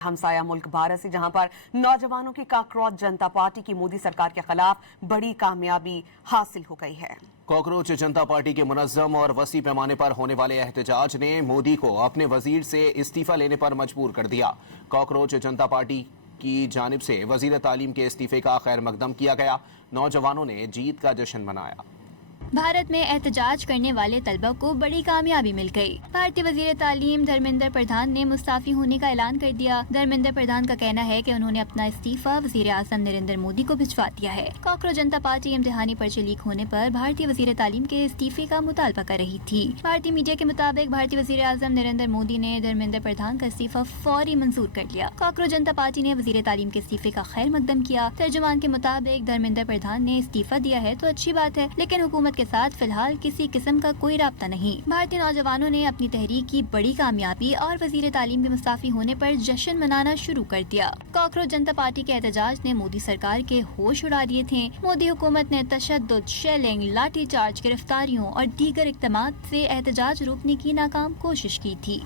हमसाया मुल्क भारत से जहां पर नौजवानों की कॉकरोच जनता पार्टी की मोदी सरकार के खिलाफ बड़ी कामयाबी हासिल हो गई है। कॉकरोच जनता पार्टी के मुनज़्ज़म और वसी पैमाने पर होने वाले एहतजाज ने मोदी को अपने वजीर से इस्तीफा लेने पर मजबूर कर दिया। कॉकरोच जनता पार्टी की जानिब से वजीर तालीम के इस्तीफे का खैर मकदम किया गया। नौजवानों ने जीत का जश्न मनाया। भारत में एहतजाज करने वाले तलबा को बड़ी कामयाबी मिल गई। भारतीय वजीर तालीम धर्मेंद्र प्रधान ने मुस्ताफी होने का ऐलान कर दिया। धर्मेंद्र प्रधान का कहना है कि उन्होंने अपना इस्तीफा वजीर आज़म नरेंद्र मोदी को भिजवा दिया है। कॉकरोच जनता पार्टी इम्तिहानी पर्चे लीक होने पर भारतीय वजीर तालीम के इस्तीफे का मुतालबा कर रही थी। भारतीय मीडिया के मुताबिक भारतीय वजीर आज़म नरेंद्र मोदी ने धर्मेंद्र प्रधान का इस्तीफा फौरी मंजूर कर लिया। कॉकरोच जनता पार्टी ने वजीर तालीम के इस्तीफे का खैर मकदम किया। तर्जुमान के मुताबिक धर्मेंद्र प्रधान ने इस्तीफा दिया है तो अच्छी बात है, लेकिन हुकूमत के साथ फिलहाल किसी किस्म का कोई राब्ता नहीं। भारतीय नौजवानों ने अपनी तहरीक की बड़ी कामयाबी और वजीर तालीम के मुस्ताफी होने पर जश्न मनाना शुरू कर दिया। कॉकरोच जनता पार्टी के एहतजाज ने मोदी सरकार के होश उड़ा दिए थे। मोदी हुकूमत ने तशद्दुद, शेलिंग, लाठीचार्ज, गिरफ्तारियों और दीगर इक़दामात से एहतजाज रोकने की नाकाम कोशिश की थी।